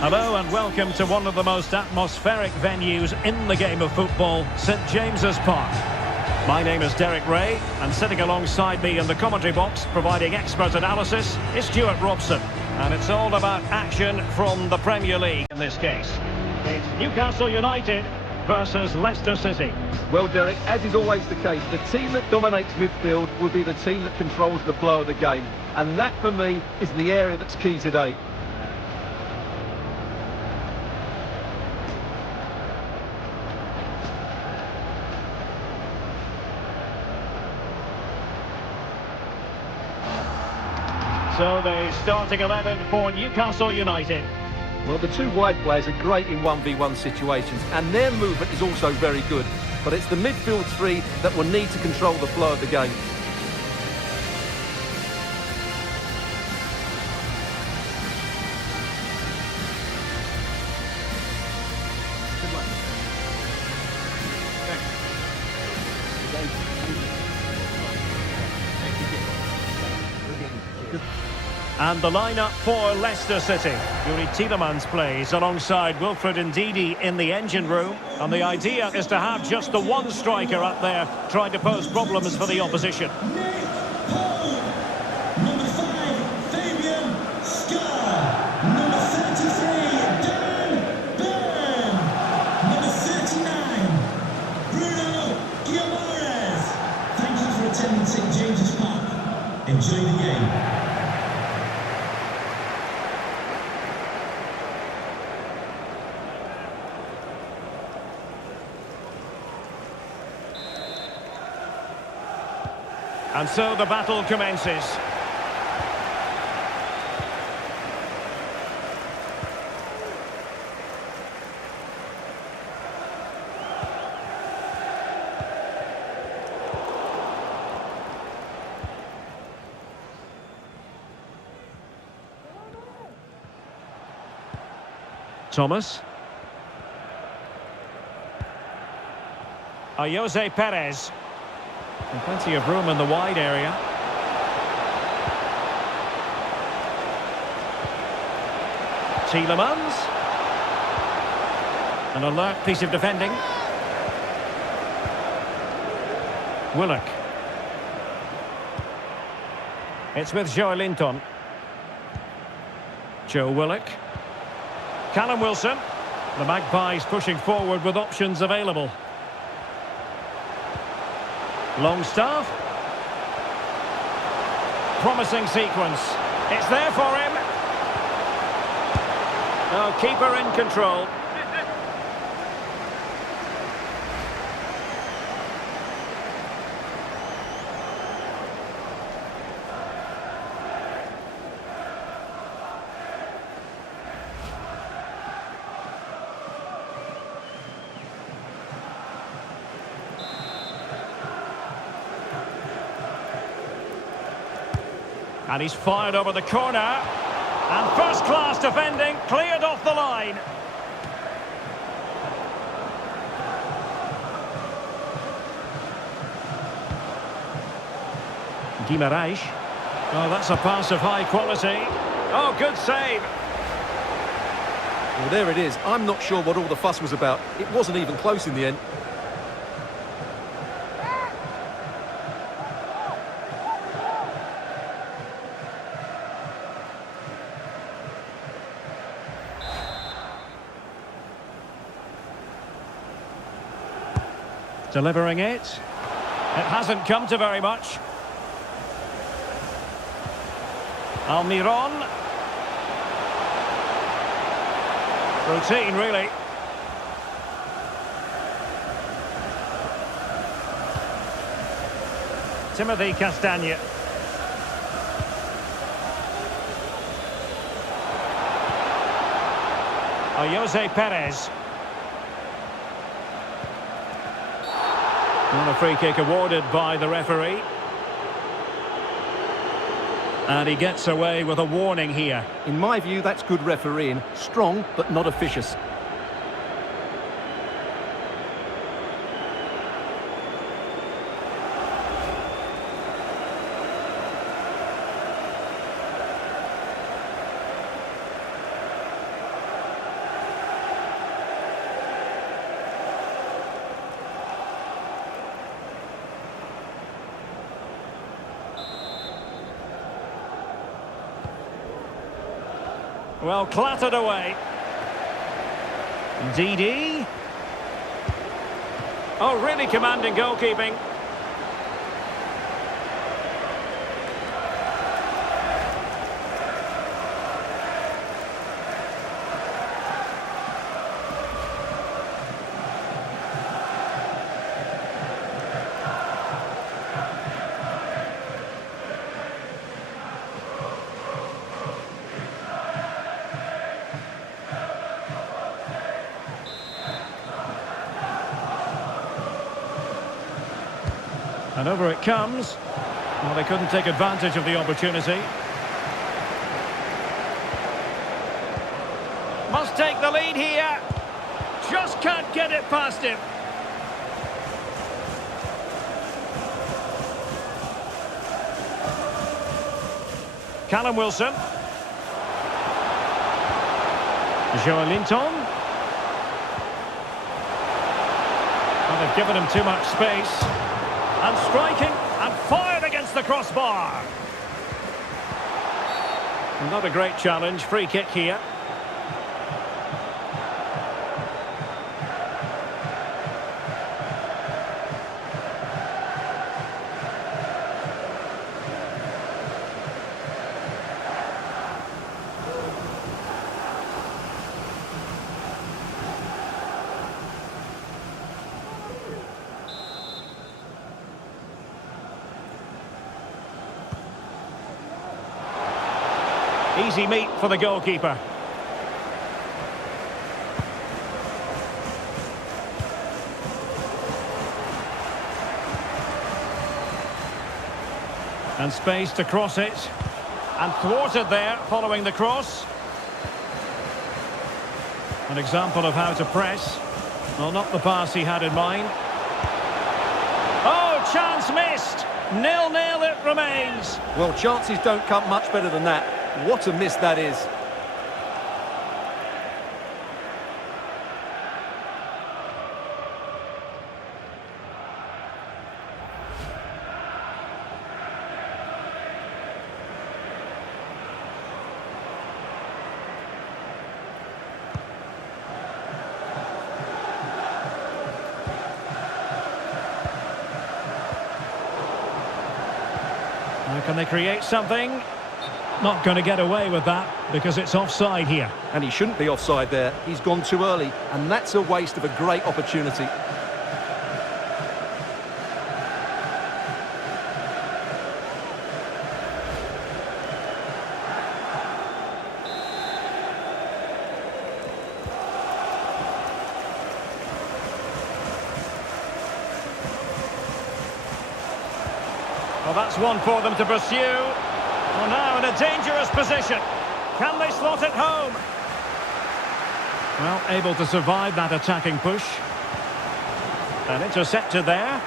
Hello and welcome to one of the most atmospheric venues in the game of football, St James's Park. My name is Derek Ray, and sitting alongside me in the commentary box, providing expert analysis, is Stuart Robson. And it's all about action from the Premier League in this case. It's Newcastle United versus Leicester City. Well, Derek, as is always the case, the team that dominates midfield will be the team that controls the flow of the game. And that, for me, is the area that's key today. So the starting 11 for Newcastle United. Well, the two wide players are great in 1v1 situations, and their movement is also very good. But it's the midfield three that will need to control the flow of the game. And the lineup for Leicester City. Yuri Tielemans plays alongside Wilfred Ndidi in the engine room. And the idea is to have just the one striker up there trying to pose problems for the opposition. Number 5, Fabian Schär. Number 33, Dan Burn. Number 39, Bruno Guimaraes. Thank you for attending St James's Park. Enjoy the game. And so the battle commences. Thomas. Jose Perez. And plenty of room in the wide area. Tielemans. An alert piece of defending. Willock. It's with Joe Linton. Joe Willock. Callum Wilson. The Magpies pushing forward with options available. Longstaff. Promising sequence. It's there for him. Oh, keeper in control. And he's fired over the corner. And first-class defending, cleared off the line. Guimaraes. Oh, that's a pass of high quality. Oh, good save. Well, there it is. I'm not sure what all the fuss was about. It wasn't even close in the end. Delivering it. It hasn't come to very much. Almiron. Routine, really. Timothy Castagne. Jose Perez. And a free kick awarded by the referee. And he gets away with a warning here. In my view, that's good refereeing. Strong, but not officious. Well, clattered away. Didi. Oh, really commanding goalkeeping. And over it comes. Well, they couldn't take advantage of the opportunity. Must take the lead here. Just can't get it past him. Callum Wilson. Joelinton. Well, they've given him too much space. And striking, and fired against the crossbar. Not a great challenge, free kick here. Easy meat for the goalkeeper. And space to cross it. And thwarted there following the cross. An example of how to press. Well, not the pass he had in mind. Oh, chance missed. 0-0 it remains. Well, chances don't come much better than that. What a miss that is. Now can they create something? Not going to get away with that because it's offside here. And he shouldn't be offside there. He's gone too early, and that's a waste of a great opportunity. Well, that's one for them to pursue. Well, now in a dangerous position. Can they slot it home? Well, able to survive that attacking push. And intercepted there.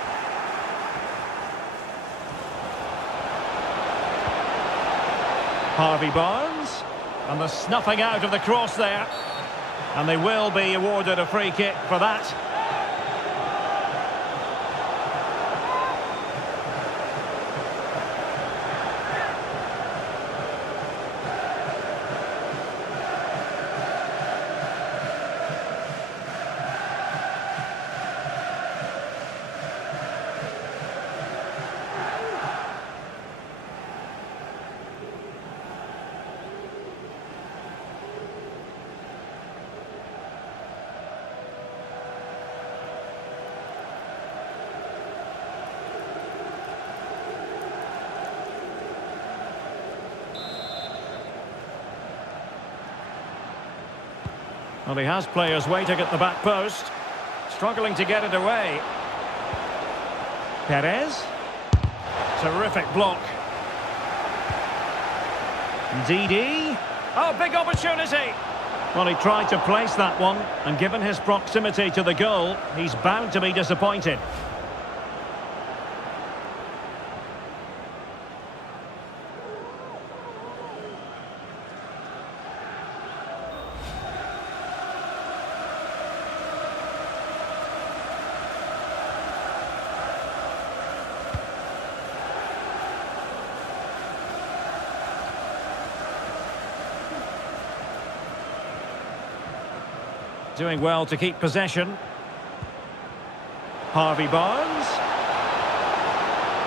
Harvey Barnes. And the snuffing out of the cross there. And they will be awarded a free kick for that. Well, he has players waiting at the back post. Struggling to get it away. Perez. Terrific block. Didi. Oh, big opportunity. Well, he tried to place that one, and given his proximity to the goal, he's bound to be disappointed. Doing well to keep possession. Harvey Barnes.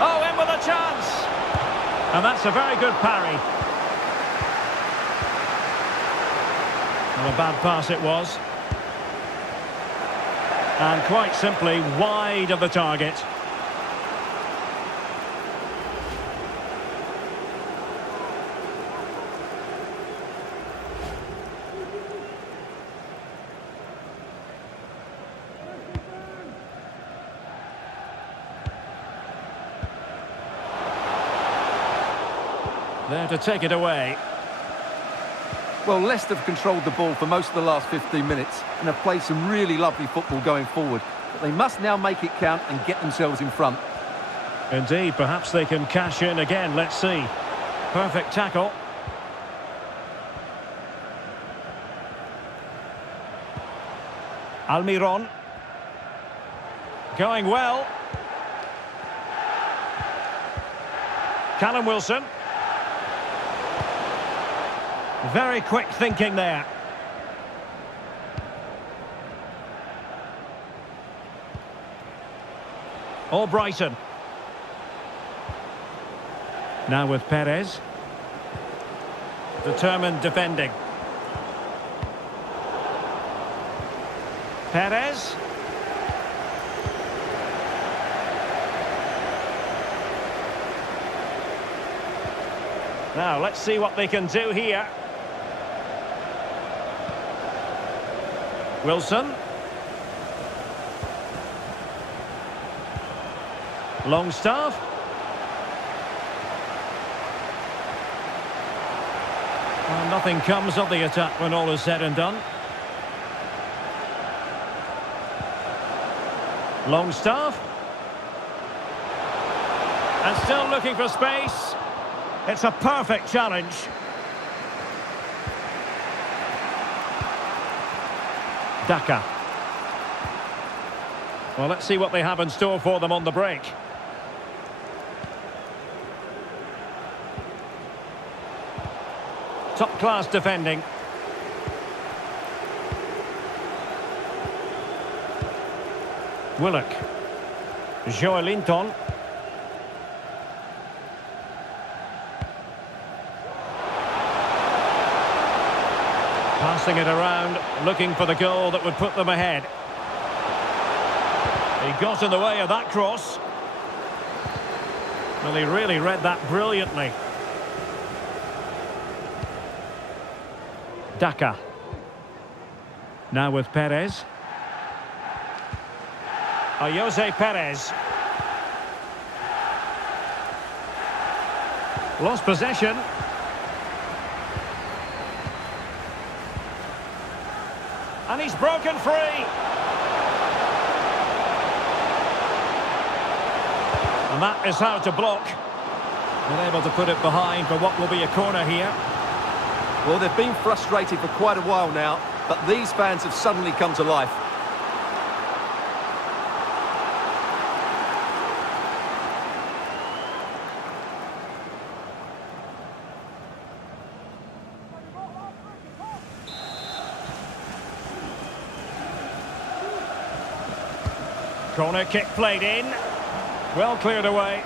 Oh, in with a chance! And that's a very good parry. Well, a bad pass it was. And quite simply wide of the target. There to take it away. Well, Leicester have controlled the ball for most of the last 15 minutes and have played some really lovely football going forward. But they must now make it count and get themselves in front. Indeed, perhaps they can cash in again. Let's see. Perfect tackle. Almiron. Going well. Callum Wilson. Very quick thinking there. Albrighton. Now with Perez. Determined defending. Perez. Now, let's see what they can do here. Wilson. Longstaff. Well, nothing comes of the attack when all is said and done. Longstaff. And still looking for space. It's a perfect challenge. Daka. Well, let's see what they have in store for them on the break. Top-class defending. Willock. Joelinton. Passing it around, looking for the goal that would put them ahead. He got in the way of that cross. Well, he really read that brilliantly. Daka. Now with Perez. Jose Perez. Lost possession. And he's broken free. And that is how to block. Unable to put it behind for what will be a corner here. Well, they've been frustrated for quite a while now, but these fans have suddenly come to life. Corner kick played in. Well cleared away.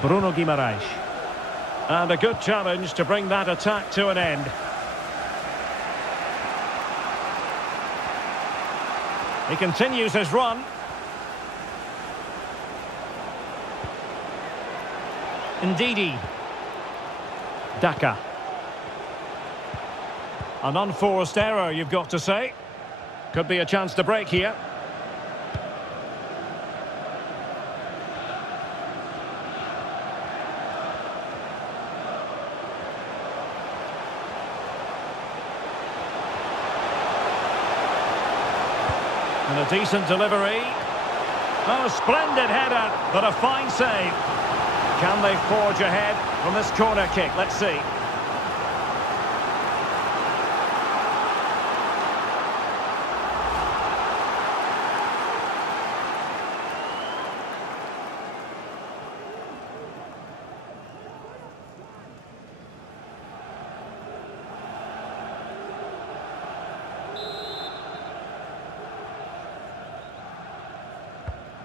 Bruno Guimaraes. And a good challenge to bring that attack to an end. He continues his run. Ndidi. Daka. An unforced error, you've got to say. Could be a chance to break here. And a decent delivery. Oh, splendid header, but a fine save. Can they forge ahead from this corner kick? Let's see.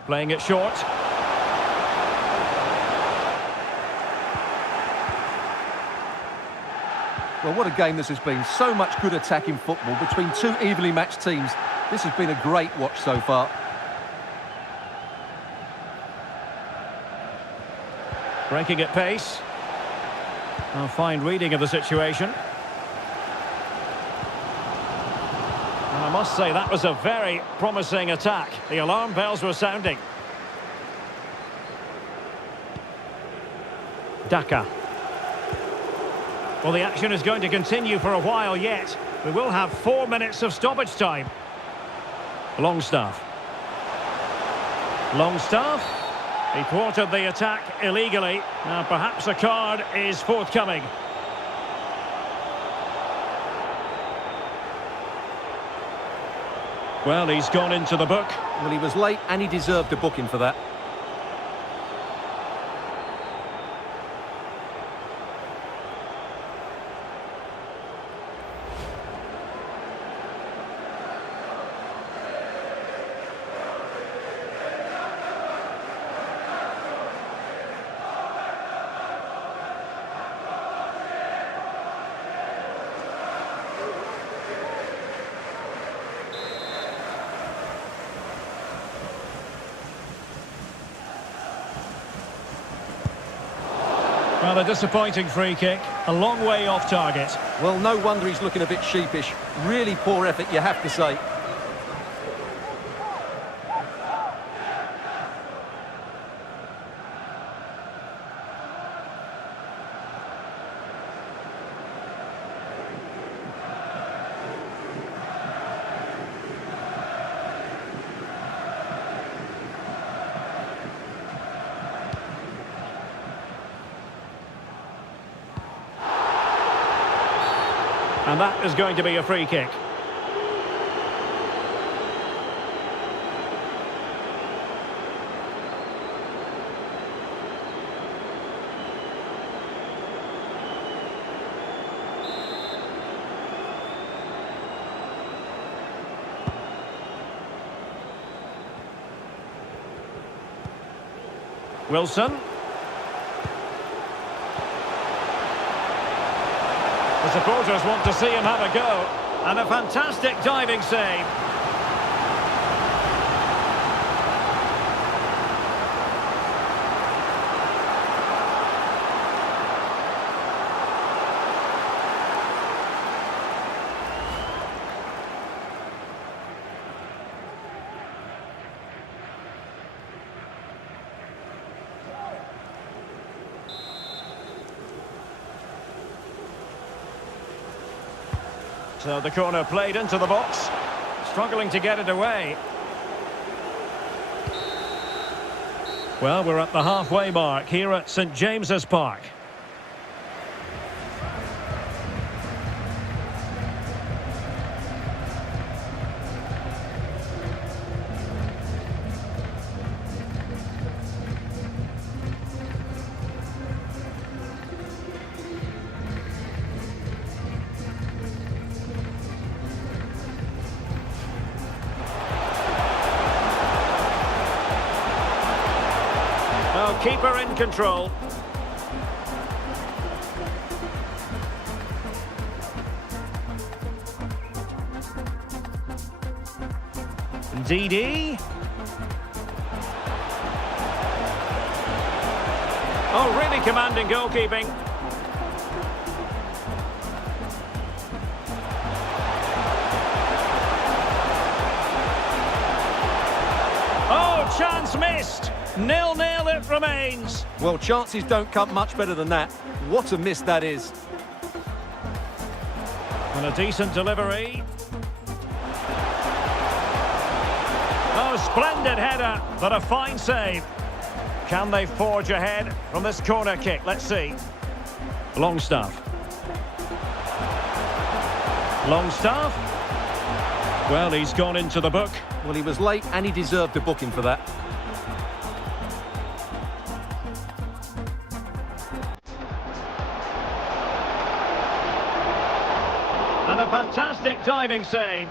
Playing it short. Well, what a game this has been. So much good attacking football between two evenly matched teams. This has been a great watch so far. Breaking at pace. A fine reading of the situation. And I must say that was a very promising attack. The alarm bells were sounding. Daka. Well, the action is going to continue for a while yet. We will have 4 minutes of stoppage time. Longstaff. Longstaff. He thwarted the attack illegally. Now perhaps a card is forthcoming. Well, he's gone into the book. Well, he was late and he deserved a booking for that. Well, a disappointing free kick. A long way off target. Well, no wonder he's looking a bit sheepish. Really poor effort, you have to say. And that is going to be a free kick. Wilson. The supporters want to see him have a go. And a fantastic diving save. So the corner played into the box, struggling to get it away. Well, we're at the halfway mark here at St James's Park. Keeper in control. DD. Oh, really commanding goalkeeping. Oh, chance missed. 0-0 it remains. Well, chances don't come much better than that. What a miss that is. And a decent delivery. Oh, splendid header, but a fine save. Can they forge ahead from this corner kick? Let's see. Longstaff. Longstaff. Well, he's gone into the book. Well, he was late and he deserved a booking for that. And a fantastic diving save.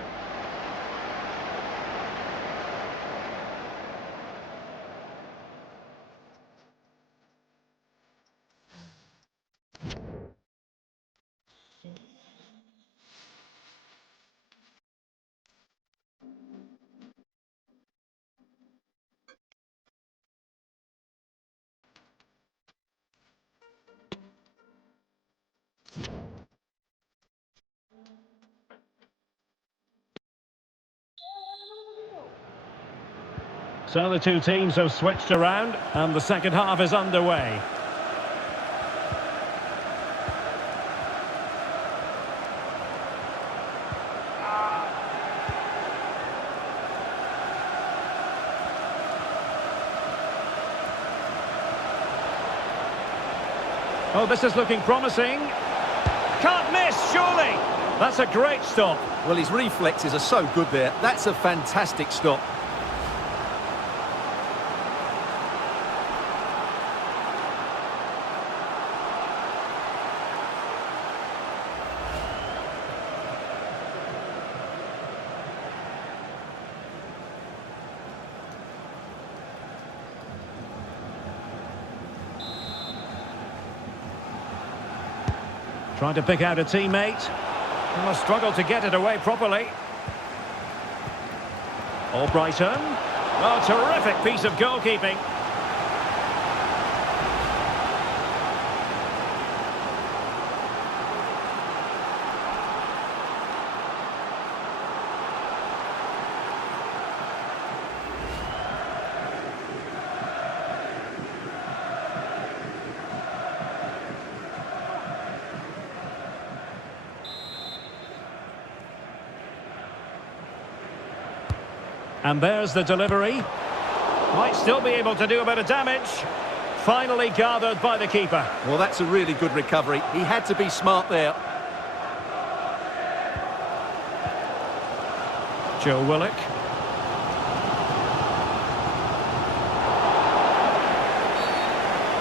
So the two teams have switched around and the second half is underway. Oh, this is looking promising. Can't miss, surely. That's a great stop. Well, his reflexes are so good there. That's a fantastic stop. Trying to pick out a teammate. Well, struggled to get it away properly. Albrighton. Oh, terrific piece of goalkeeping. And there's the delivery. Might still be able to do a bit of damage. Finally gathered by the keeper. Well, that's a really good recovery. He had to be smart there. Joe Willock.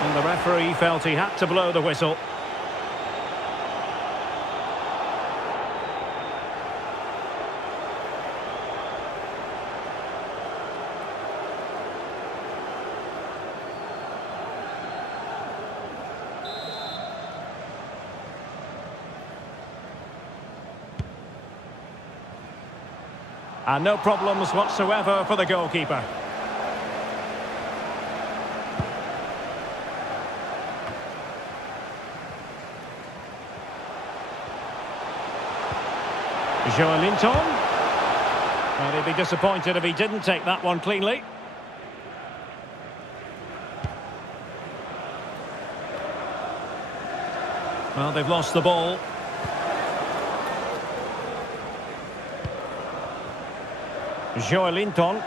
And the referee felt he had to blow the whistle. And no problems whatsoever for the goalkeeper. Joelinton. And he'd be disappointed if he didn't take that one cleanly. Well, they've lost the ball. Joelinton.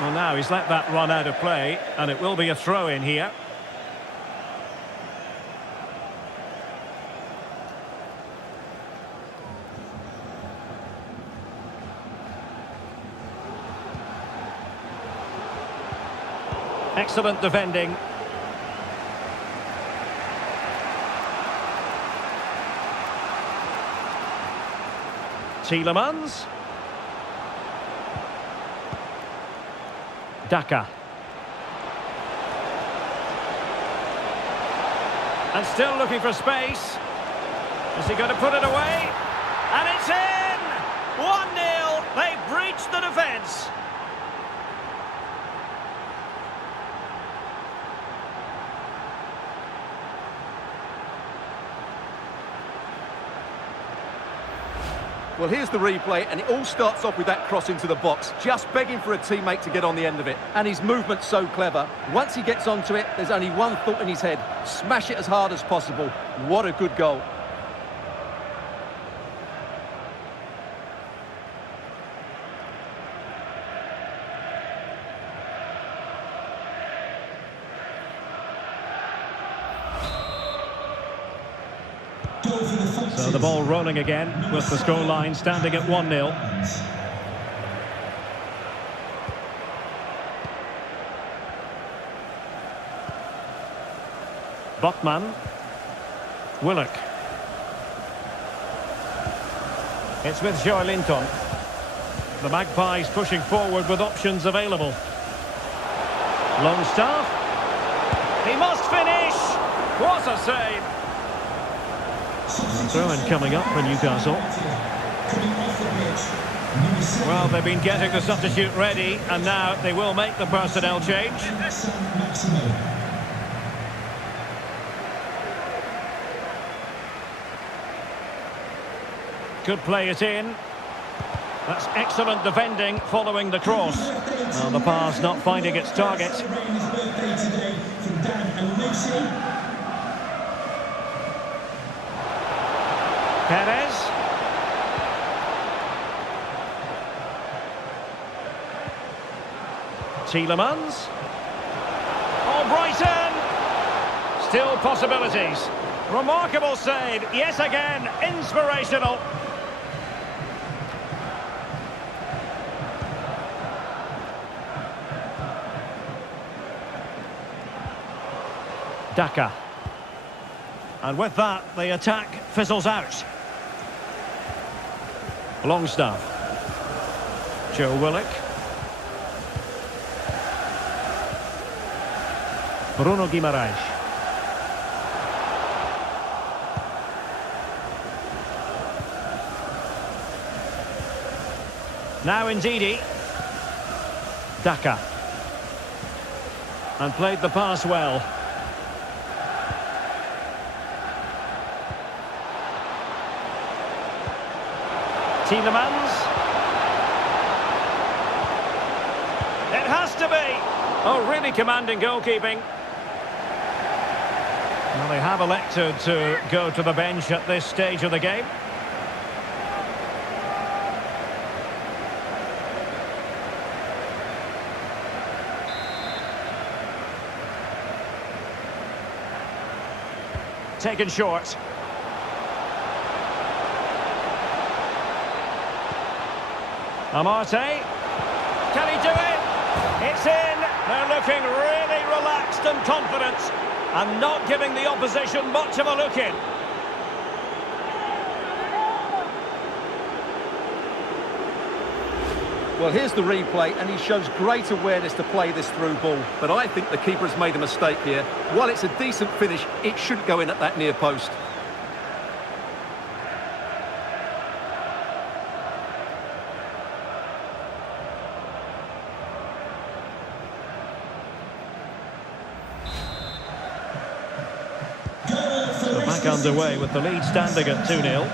Well, now he's let that run out of play, and it will be a throw-in here. Excellent defending. Tielemans. Daka. And still looking for space. Is he going to put it away? And it's in! 1-0. They've breached the defence. Well, here's the replay, and it all starts off with that cross into the box, just begging for a teammate to get on the end of it. And his movement's so clever. Once he gets onto it, there's only one thought in his head: smash it as hard as possible. What a good goal. So the ball rolling again with the scoreline standing at 1-0. Botman. Willock. It's with Joelinton. The Magpies pushing forward with options available. Longstaff. He must finish! What a save! Throw-in coming up for Newcastle. Well, they've been getting the substitute ready, and now they will make the personnel change. Could play it in. That's excellent defending following the cross. Well, the pass not finding its target. Celebrating his birthday today from Dan and Lucy. Perez. Tielemans. Oh, Brighton! Still possibilities. Remarkable save. Yes, again, inspirational. Daka. And with that, the attack fizzles out. Longstaff. Joe Willock. Bruno Guimaraes. Now Ndidi. Daka. And played the pass well. Tielemans. It has to be. Oh, really commanding goalkeeping. Well, they have elected to go to the bench at this stage of the game. Taken short. Amarte. Can he do it? It's in. They're looking really relaxed and confident and not giving the opposition much of a look in. Well, here's the replay, and he shows great awareness to play this through ball. But I think the keeper has made a mistake here. While it's a decent finish, it should go in at that near post. So back underway with the lead standing at 2-0.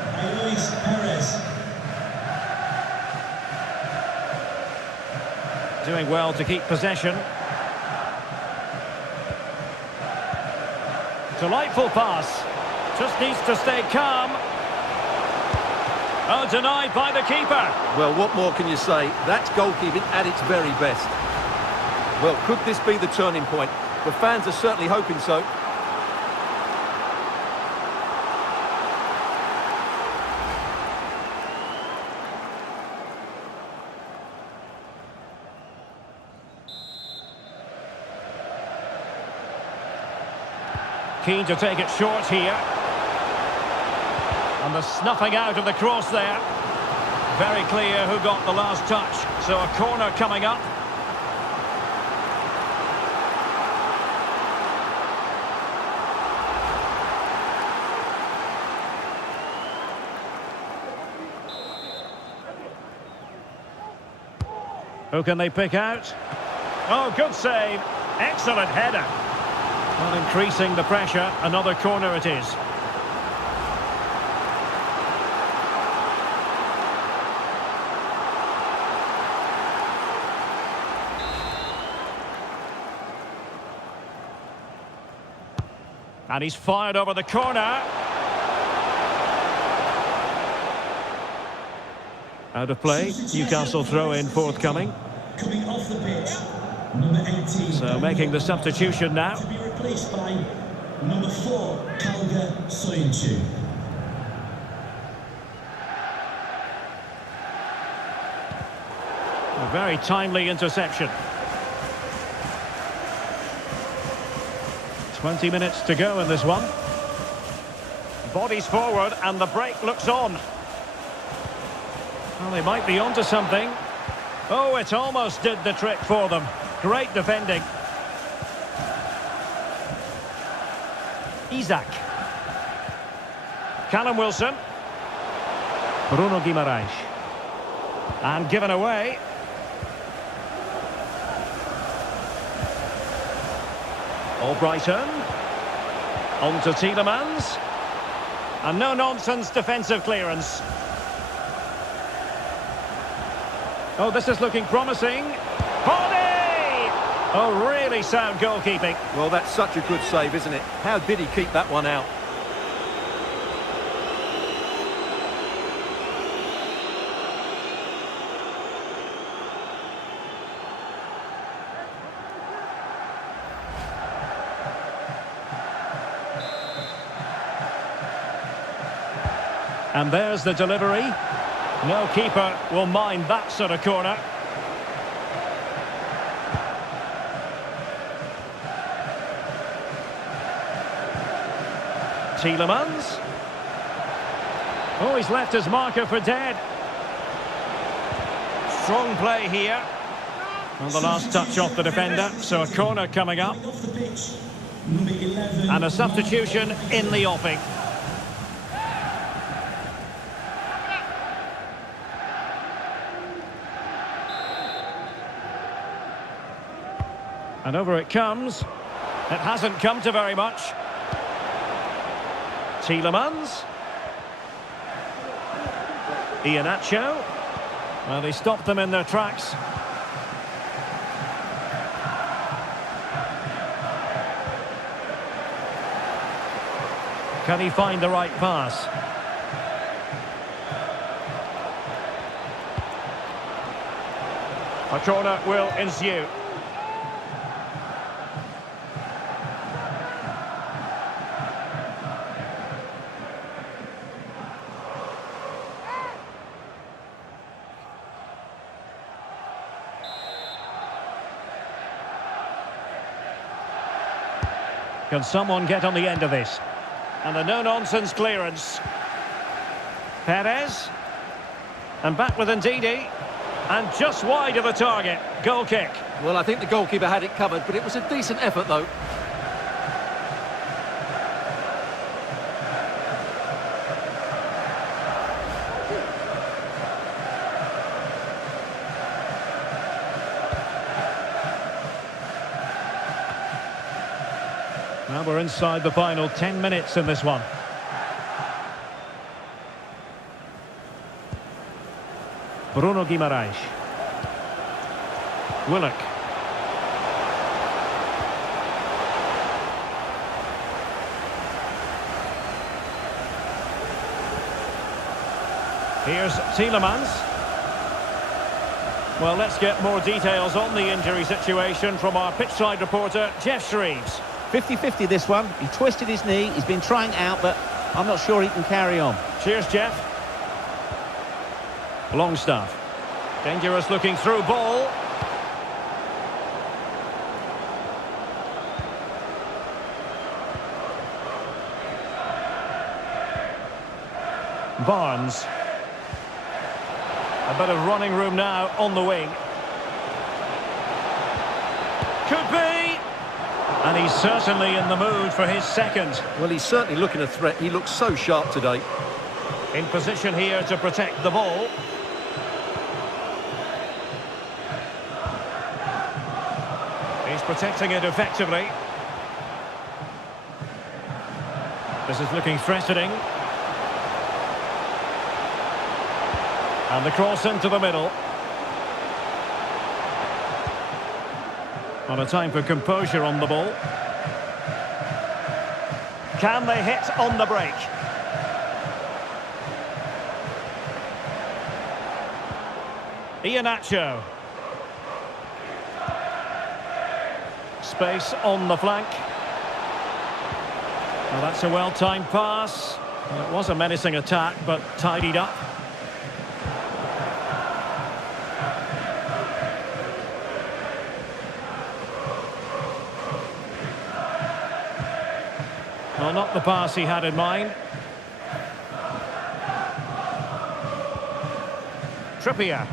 Doing well to keep possession. Delightful pass. Just needs to stay calm. Oh, denied by the keeper. Well, what more can you say? That's goalkeeping at its very best. Well, could this be the turning point? The fans are certainly hoping so. Keen to take it short here. And the snuffing out of the cross there. Very clear who got the last touch. So a corner coming up. Who can they pick out? Oh, good save. Excellent header. Well, increasing the pressure, another corner it is. And he's fired over the corner. Out of play, Newcastle throw-in forthcoming. Coming off the pitch, number 18. So making the substitution now. To be replaced by number 4, Kalga Soyuncu. A very timely interception. 20 minutes to go in this one. Bodies forward and the break looks on. Well, they might be onto something. Oh, it almost did the trick for them. Great defending. Isaac. Callum Wilson. Bruno Guimaraes. And given away. Brighton. On to Tielemans. And no-nonsense defensive clearance. Oh, this is looking promising. Body! Oh, really sound goalkeeping. Well, that's such a good save, isn't it? How did he keep that one out? And there's the delivery. No keeper will mind that sort of corner. Tielemans. Oh, he's left his marker for dead. Strong play here. And the last touch off the defender, so a corner coming up. Off the pitch, number 11. And a substitution in the offing. And over it comes. It hasn't come to very much. Tielemans. Iheanacho. Well, they stopped them in their tracks. Can he find the right pass? A corner will ensue. Can someone get on the end of this? And a no-nonsense clearance. Perez. And back with Ndidi. And just wide of the target. Goal kick. Well, I think the goalkeeper had it covered, but it was a decent effort, though. Now we're inside the final 10 minutes in this one. Bruno Guimaraes. Willock. Here's Tielemans. Well, let's get more details on the injury situation from our pitchside reporter, Jeff Shreves. 50-50 this one. He twisted his knee. He's been trying out, but I'm not sure he can carry on. Cheers, Jeff. Longstaff. Dangerous looking through ball. Barnes. A bit of running room now on the wing. Could be. And he's certainly in the mood for his second. Well, he's certainly looking a threat. He looks so sharp today. In position here to protect the ball. He's protecting it effectively. This is looking threatening. And the cross into the middle. Not a time for composure on the ball. Can they hit on the break? Iheanacho. Space on the flank. Well, that's a well-timed pass. Well, it was a menacing attack, but tidied up. Well, not the pass he had in mind. Trippier.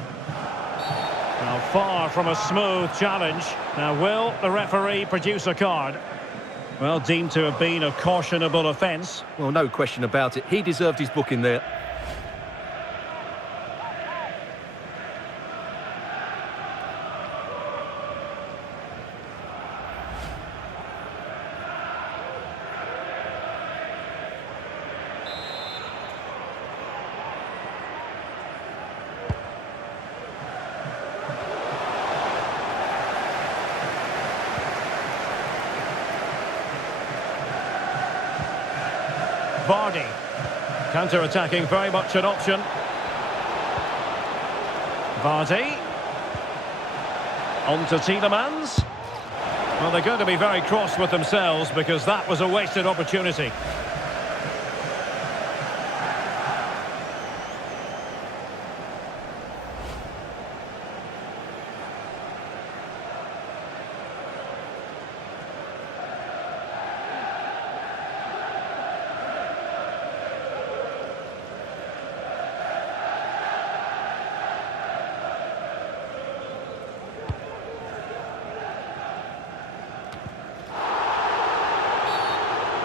Now far from a smooth challenge. Now will the referee produce a card? Well, deemed to have been a cautionable offence. Well, no question about it. He deserved his booking there. Vardy. Counter-attacking, very much an option. Vardy. On to Tielemans. Well, they're going to be very cross with themselves because that was a wasted opportunity.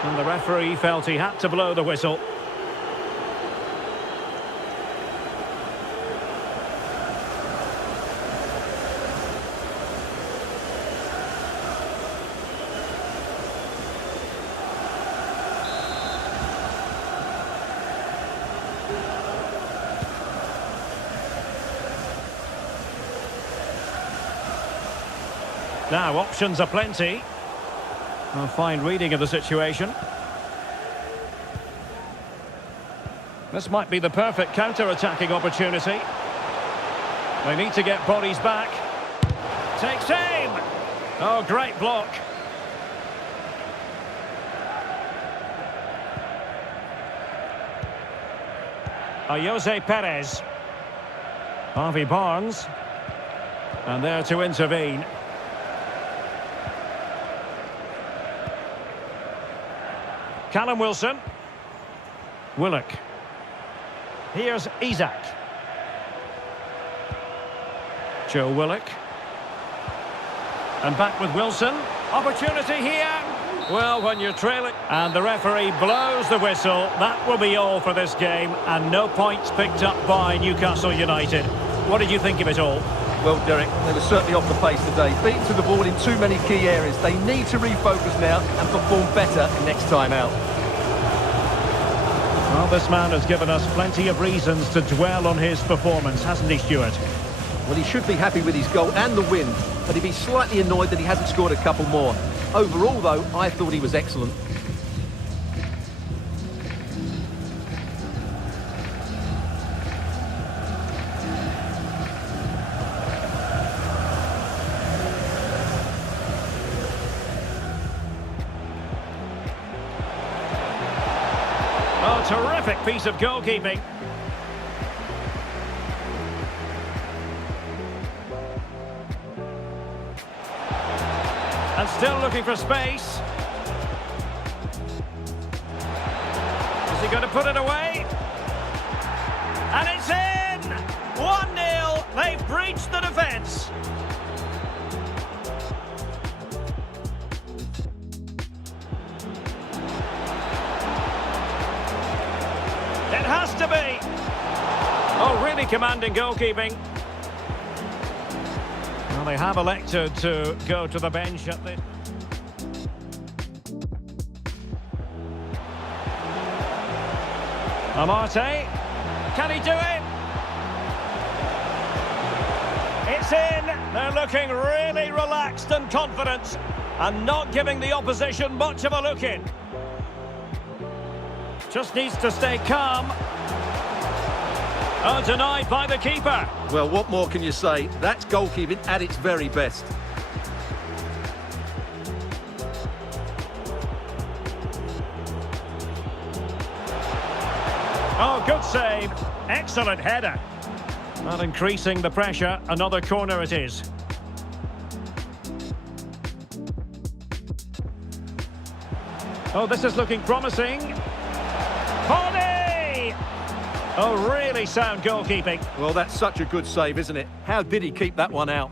And the referee felt he had to blow the whistle. Now, options are plenty. A fine reading of the situation. This might be the perfect counter-attacking opportunity. They need to get bodies back. Takes aim! Oh, great block. Jose Perez. Harvey Barnes. And there to intervene. Callum Wilson. Willock. Here's Isak. Joe Willock. And back with Wilson. Opportunity here. Well, when you're trailing. And the referee blows the whistle. That will be all for this game. And no points picked up by Newcastle United. What did you think of it all? Well, Derek, they were certainly off the pace today. Beaten to the ball in too many key areas. They need to refocus now and perform better next time out. Well, this man has given us plenty of reasons to dwell on his performance, hasn't he, Stuart? Well, he should be happy with his goal and the win, but he'd be slightly annoyed that he hasn't scored a couple more. Overall, though, I thought he was excellent. Oh, terrific piece of goalkeeping. And still looking for space. Is he going to put it away? And it's in! 1-0. They've breached the defence. It has to be. Oh, really commanding goalkeeping. Well, they have elected to go to the bench at this. Amarte. Can he do it? It's in. They're looking really relaxed and confident and not giving the opposition much of a look in. Just needs to stay calm. Oh, denied by the keeper. Well, what more can you say? That's goalkeeping at its very best. Oh, good save. Excellent header. Not increasing the pressure. Another corner it is. Oh, this is looking promising. Vardy! Oh, really sound goalkeeping. Well, that's such a good save, isn't it? How did he keep that one out?